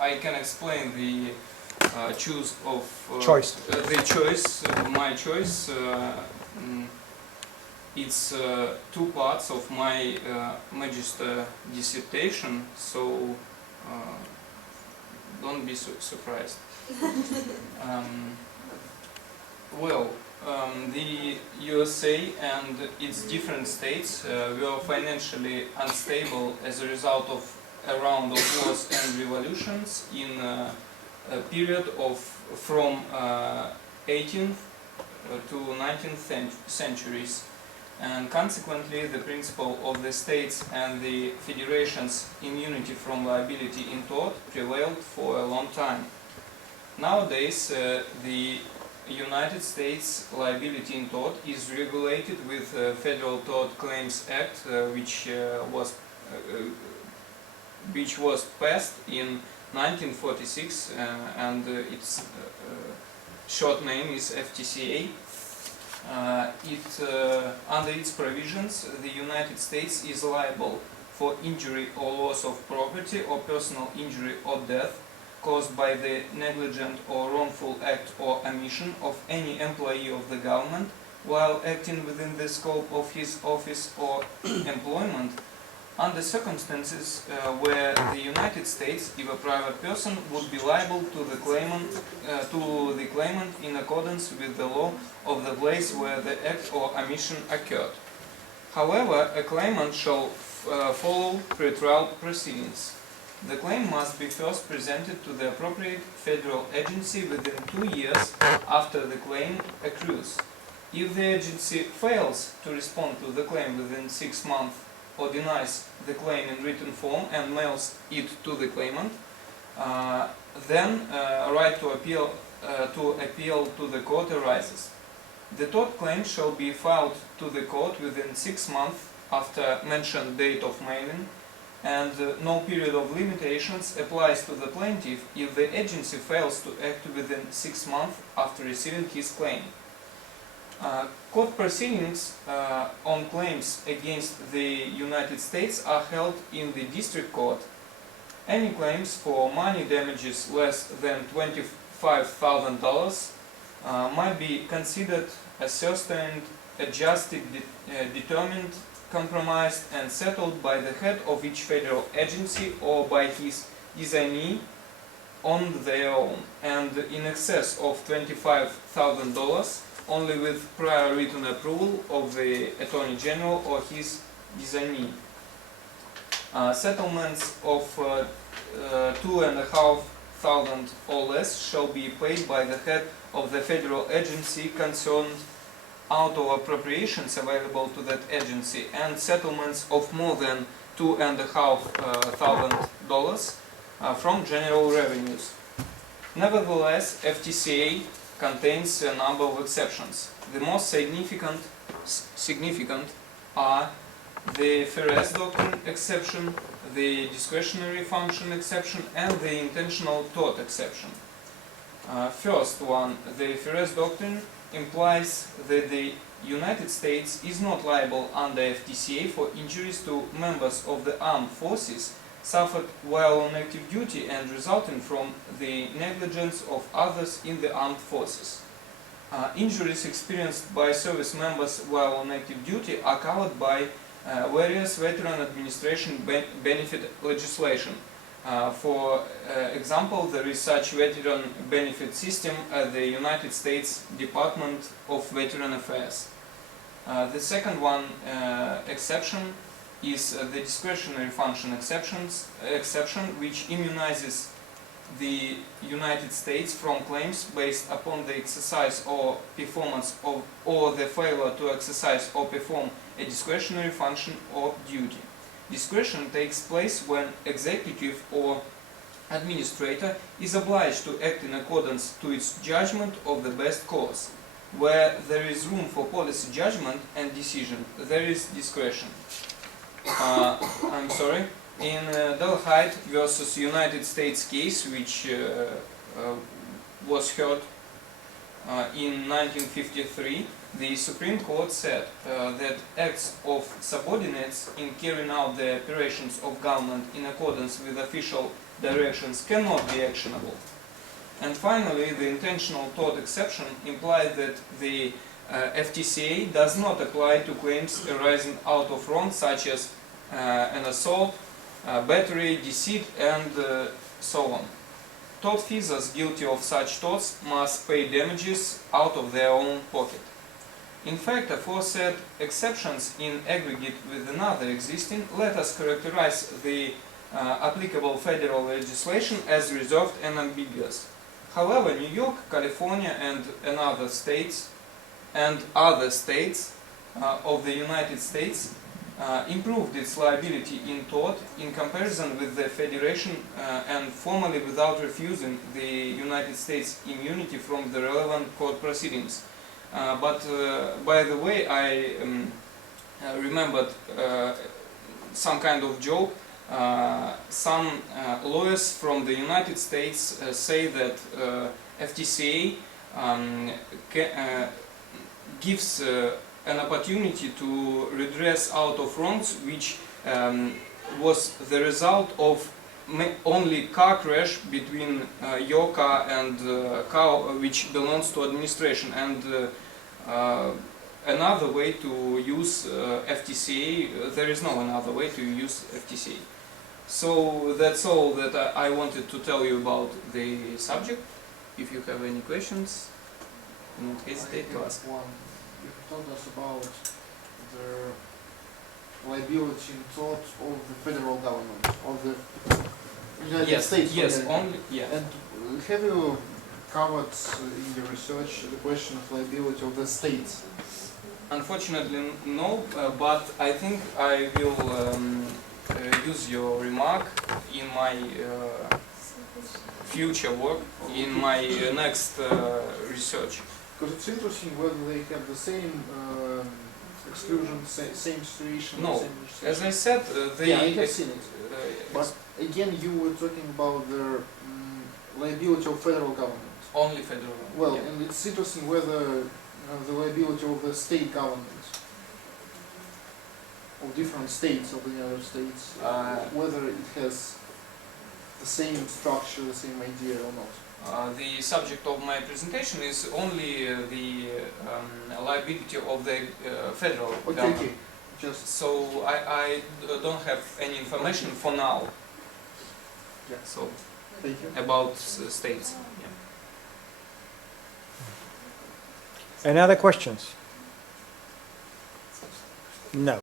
I can explain the choice of my choice. It's two parts of my magister dissertation, so don't be surprised. The USA and its different states were financially unstable as a result of a round of wars and revolutions in a period of from 18th to 19th centuries, and consequently the principle of the states and the federation's immunity from liability in tort prevailed for a long time. Nowadays the United States liability in tort is regulated with Federal Tort Claims Act, which was passed in 1946, and its short name is FTCA. Under its provisions, the United States is liable for injury or loss of property or personal injury or death caused by the negligent or wrongful act or omission of any employee of the government while acting within the scope of his office or employment, under circumstances where the United States, if a private person, would be liable to the claimant in accordance with the law of the place where the act or omission occurred. However, a claimant shall follow pre-trial proceedings. The claim must be first presented to the appropriate federal agency within 2 years after the claim accrues. If the agency fails to respond to the claim within 6 months or denies the claim in written form and mails it to the claimant, then a right to appeal to the court arises. The tort claim shall be filed to the court within 6 months after mentioned date of mailing, and no period of limitations applies to the plaintiff if the agency fails to act within 6 months after receiving his claim. Court proceedings on claims against the United States are held in the district court. Any claims for money damages less than $25,000 might be considered ascertained, adjusted, determined, compromised and settled by the head of each federal agency or by his designee on their own, and in excess of $25,000 only with prior written approval of the Attorney General or his designee. Settlements of $2,500 or less shall be paid by the head of the federal agency concerned out of appropriations available to that agency, and settlements of more than $2,500 from general revenues. Nevertheless, FTCA contains a number of exceptions. The most significant are the Ferez Doctrine exception, the discretionary function exception, and the intentional tort exception. First one, the Ferez Doctrine implies that the United States is not liable under FTCA for injuries to members of the armed forces suffered while on active duty and resulting from the negligence of others in the armed forces. Injuries experienced by service members while on active duty are covered by various Veteran Administration benefit legislation. For example, there is such veteran benefit system at the United States Department of Veteran Affairs. The second one exception is the discretionary function exception, which immunizes the United States from claims based upon the exercise or performance of, or the failure to exercise or perform a discretionary function or duty. Discretion takes place when executive or administrator is obliged to act in accordance to its judgment of the best course. Where there is room for policy judgment and decision, there is discretion. In Delhite versus United States case, which was heard in 1953, the Supreme Court said that acts of subordinates in carrying out the operations of government in accordance with official directions cannot be actionable. And finally, the intentional tort exception implied that the FTCA does not apply to claims arising out of wrongs such as an assault, battery, deceit, and so on. Tortfeasors guilty of such torts must pay damages out of their own pocket. In fact, aforesaid exceptions in aggregate with another existing, let us characterize the applicable federal legislation as reserved and ambiguous. However, New York, California, and other states of the United States improved its liability in tort in comparison with the Federation and formally without refusing the United States immunity from the relevant court proceedings. But by the way, I remembered some kind of joke. Some lawyers from the United States say that FTCA gives an opportunity to redress out of wrongs which was the result of only car crash between your car and car which belongs to administration, and another way to use FTCA, there is no another way to use FTCA. So that's all that I wanted to tell you about the subject. If you have any questions, don't hesitate to ask. One. You told us about the liability in tort of the federal government, of the United States. Yes, only, yeah. And have you covered in your research the question of liability of the states? Unfortunately, no, but I think I will use your remark in my future work, in my next research. Because it's interesting whether they have the same exclusion, same situation. No, same as I said, they... Yeah, I have seen it. But again, you were talking about the liability of federal government. Only federal. Well, yeah. and it's interesting whether the liability of the state government, of different states, of the United States, whether it has the same structure, the same idea or not. The subject of my presentation is only the liability of the federal government. Okay. Just so I don't have any information for now. Yeah. So thank you. About states. Yeah. Any other questions? No.